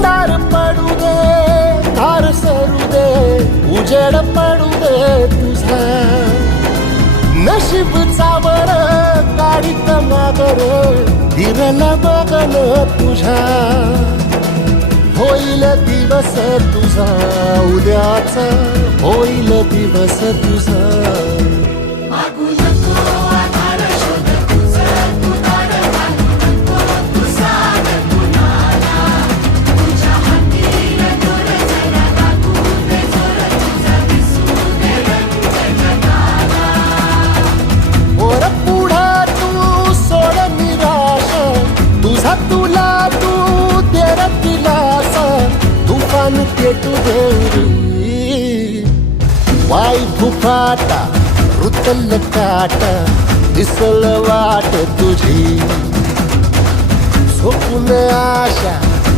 अंधार पडू दे, धार सरू दे, उजेड पडू दे तुझा. नशीब चावर काढीत मागर, हिरल बघन तुझ्या. होईल दिवस तुझा उद्याचा, होईल दिवस तुझा. वर पुढं तू सोड निराश, तुझा तुला तू तेरा दिलासा. तुफान पेटू दे, वाई फुफाटा रुतल काटा, दिसल वाट तुझी. झोपून आशा